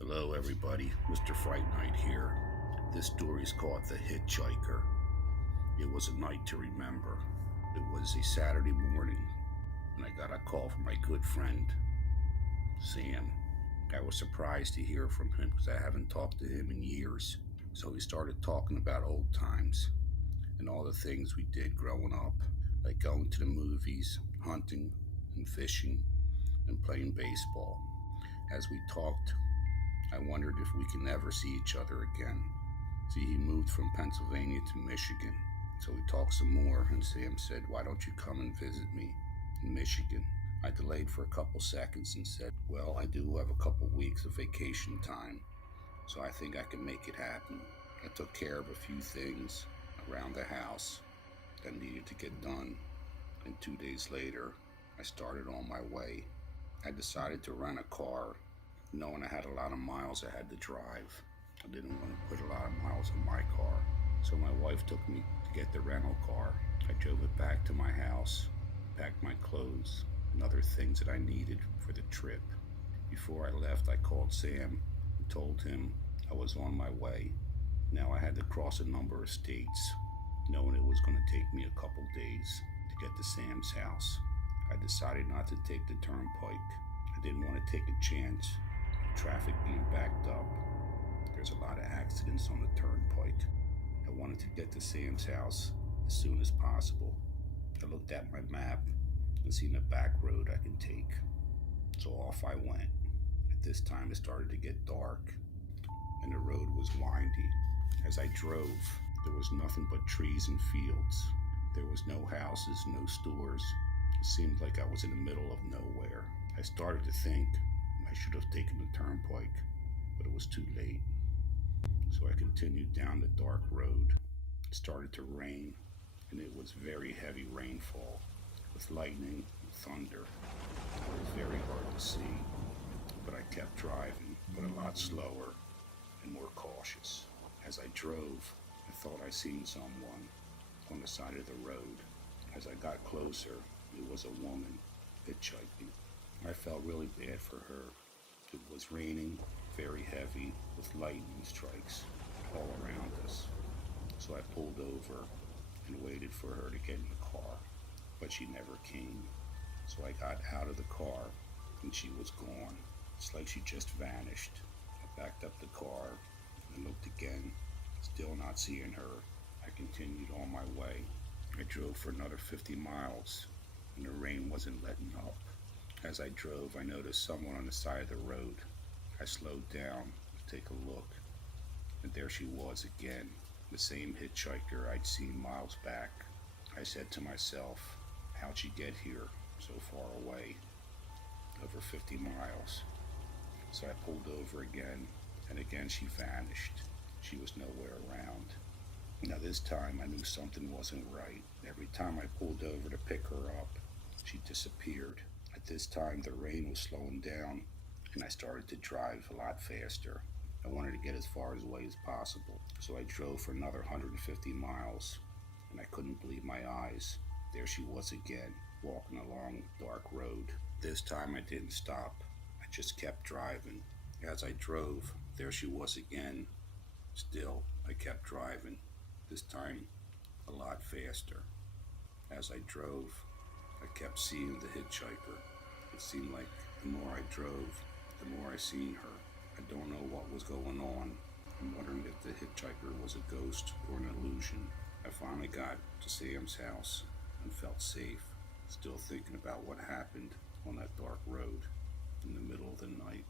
Hello everybody, Mr.FrightNight here. This story is called The Hitchhiker. It was a night to remember. It was a Saturday morning and I got a call from my good friend, Sam. I was surprised to hear from him because I haven't talked to him in years. So we started talking about old times and all the things we did growing up, like going to the movies, hunting and fishing and playing baseball. As we talked, I wondered if we can ever see each other again. See, he moved from Pennsylvania to Michigan. So we talked some more, and Sam said, "Why don't you come and visit me in Michigan?" I delayed for a couple seconds and said, "Well, I do have a couple weeks of vacation time, so I think I can make it happen." I took care of a few things around the house that needed to get done, and 2 days later, I started on my way. I decided to rent a car knowing I had a lot of miles I had to drive. I didn't want to put a lot of miles on my car. So my wife took me to get the rental car. I drove it back to my house, packed my clothes and other things that I needed for the trip. Before I left, I called Sam and told him I was on my way. Now I had to cross a number of states, knowing it was going to take me a couple days to get to Sam's house. I decided not to take the turnpike. I didn't want to take a chance of traffic being backed up. There's a lot of accidents on the turnpike. I wanted to get to Sam's house as soon as possible. I looked at my map and seen a back road I can take. So off I went. At this time it started to get dark and the road was windy. As I drove, there was nothing but trees and fields. There was no houses, no stores. It seemed like I was in the middle of nowhere. I started to think I should have taken the turnpike, but it was too late. So I continued down the dark road. It started to rain, and it was very heavy rainfall with lightning and thunder. It was very hard to see, but I kept driving, but a lot slower and more cautious. As I drove, I thought I seen someone on the side of the road. As I got closer, it was a woman hitchhiking. I felt really bad for her. It was raining very heavy with lightning strikes all around us. So I pulled over and waited for her to get in the car, but she never came. So I got out of the car and she was gone. It's like she just vanished. I backed up the car and looked again, still not seeing her. I continued on my way. I drove for another 50 miles and the rain wasn't letting up. As I drove, I noticed someone on the side of the road. I slowed down to take a look, and there she was again, the same hitchhiker I'd seen miles back. I said to myself, how'd she get here so far away, over 50 miles? So I pulled over again, and again she vanished. She was nowhere around. Now this time I knew something wasn't right. Every time I pulled over to pick her up, she disappeared. At this time the rain was slowing down and I started to drive a lot faster. I wanted to get as far away as possible. So I drove for another 150 miles and I couldn't believe my eyes. There she was again, walking along the dark road. This time I didn't stop. I just kept driving. As I drove, there she was again. Still, I kept driving. This time, a lot faster. As I drove, I kept seeing the hitchhiker. It seemed like the more I drove, the more I seen her. I don't know what was going on. I'm wondering if the hitchhiker was a ghost or an illusion. I finally got to Sam's house and felt safe, still thinking about what happened on that dark road in the middle of the night.